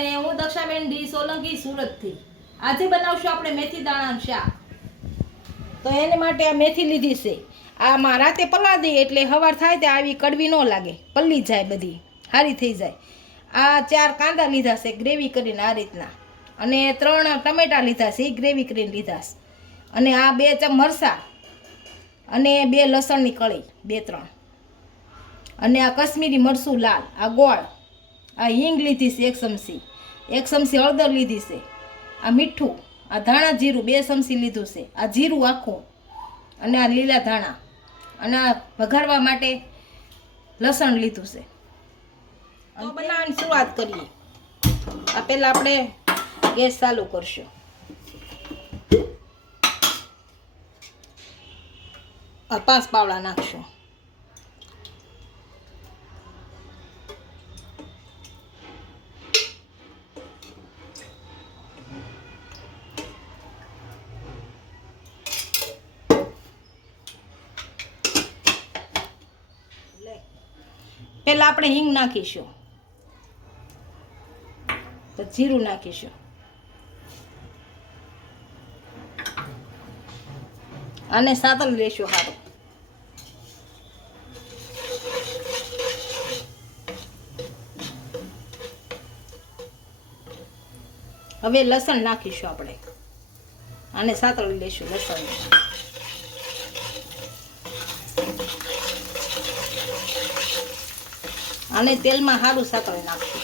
બધાને હું દક્ષાબેન ડી સોલંકી સુરતથી. આજે બનાવશું આપણે મેથી દાણાનું શાક. તો એને માટે આ મેથી લીધી છે. આમાં રાતે પલાળી દઈએ એટલે સવાર થાય ત્યાં આવી કડવી ન લાગે, પલ્લી જાય, બધી સારી થઈ જાય. આ 4 કાંદા લીધા છે ગ્રેવી કરીને આ રીતના, અને 3 ટમેટા લીધા છે એ ગ્રેવી કરીને લીધા છે, અને આ 2 ચમ મરચાં, અને 2 લસણની કળી 2-3, અને આ કશ્મીરી મરચું લાલ, આ ગોળ, આ હિંગ લીધી છે 1 ચમચી, 1 ચમચી હળદર લીધી છે, આ મીઠું, આ ધાણા જીરું 2 ચમચી લીધું છે, આ જીરું આખું, અને આ લીલા ધાણા, અને આ વઘારવા માટે લસણ લીધું છે. તો બનાવવાની શરૂઆત કરીએ. આ પહેલાં આપણે ગેસ ચાલુ કરશું. આ 5 પાવડા નાખશું. પહેલાં આપણે હિંગ નાખીશું, તો જીરું નાખીશું, અને સાતળ લેશું સારું. હવે લસણ નાખીશું આપણે, અને સાતળ લેશું લસણ, અને તેલમાં સારું સાતળી નાખશું.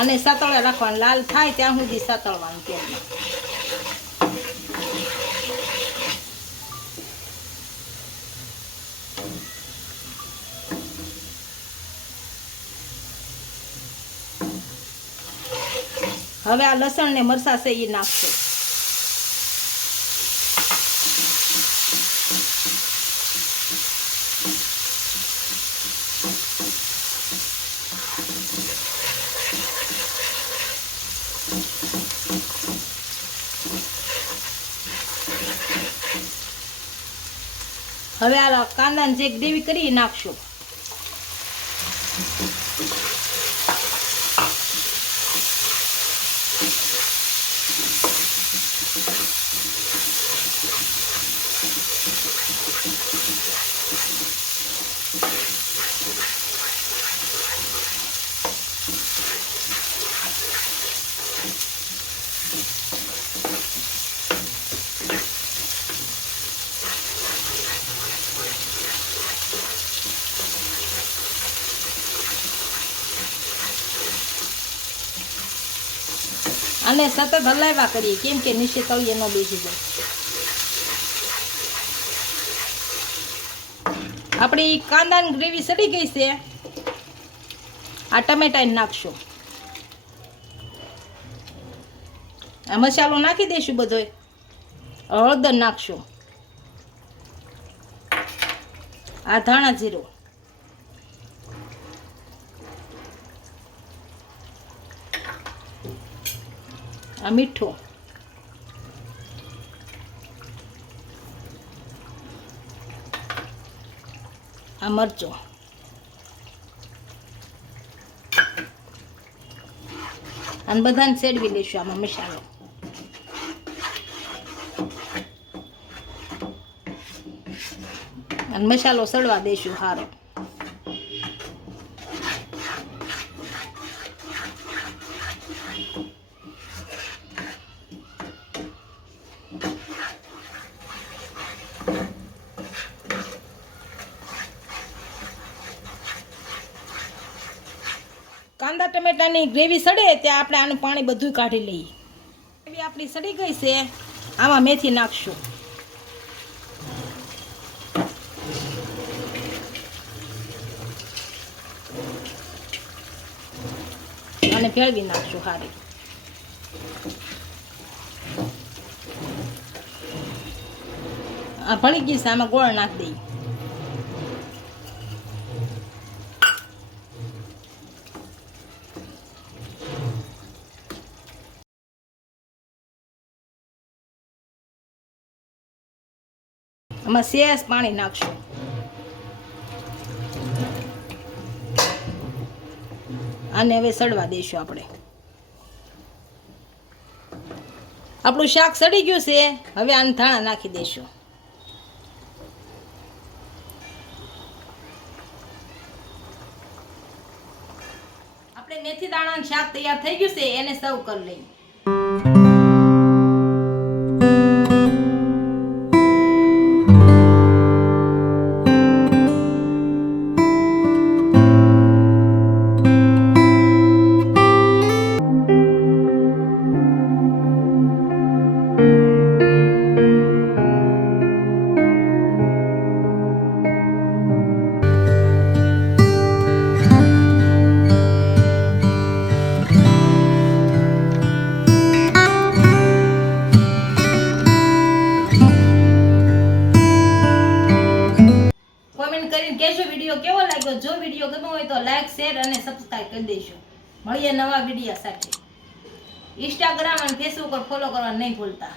અને સાતળે રાખવાનું, લાલ થાય ત્યાં સુધી સાતળવાનું તેલમાં. હવે આ લસણ ને મરચાં છે એ નાખશું. હવે આ કાંદાની જે ગ્રેવી કરી નાખશું. અને સતત હલાવ્યા કરીએ, કેમ કે નીચે તળિયે ન બેસી જાય. આપણી કાંદાની ગ્રેવી સડી ગઈ છે. આ ટમેટાને નાખશું. આ મસાલો નાખી દઈશું બધો. હળદર નાખશું, આ ધાણા જીરું, આ મીઠું, આ મરચું, અને બધાને સેડવી લઈશું આમાં મસાલો. અને મસાલો સડવા દઈશું સારો. કાંદા ટમેટાની ગ્રેવી સડે ત્યાં આપણે આનું પાણી બધું કાઢી લઈએ. ગ્રેવી આપણી સડી ગઈ છે. આમાં મેથી નાખશું, અને ભેળવી નાખશું સારી. આ ભળી ગઈ છે. આમાં ગોળ નાખી દઈએ. આમાં સેજ પાણી નાખશું. આને હવે સડવા દઈશું આપણે. આપણું શાક સડી ગયું છે. હવે આને ધાણા નાખી દઈશું. આપણે મેથી દાણાનું શાક તૈયાર થઈ ગયું છે. એને સર્વ કરી લઈએ. કોમેન્ટ કરીને કહેજો વિડીયો કેવો લાગ્યો. જો વિડીયો ગમ્યો હોય તો લાઈક, શેર અને સબસ્ક્રાઇબ કરી દેજો. મળીએ નવા વિડીયો સાથે. ઇન્સ્ટાગ્રામ અને ફેસબુક પર ફોલો કરવા નહીં ભૂલતા.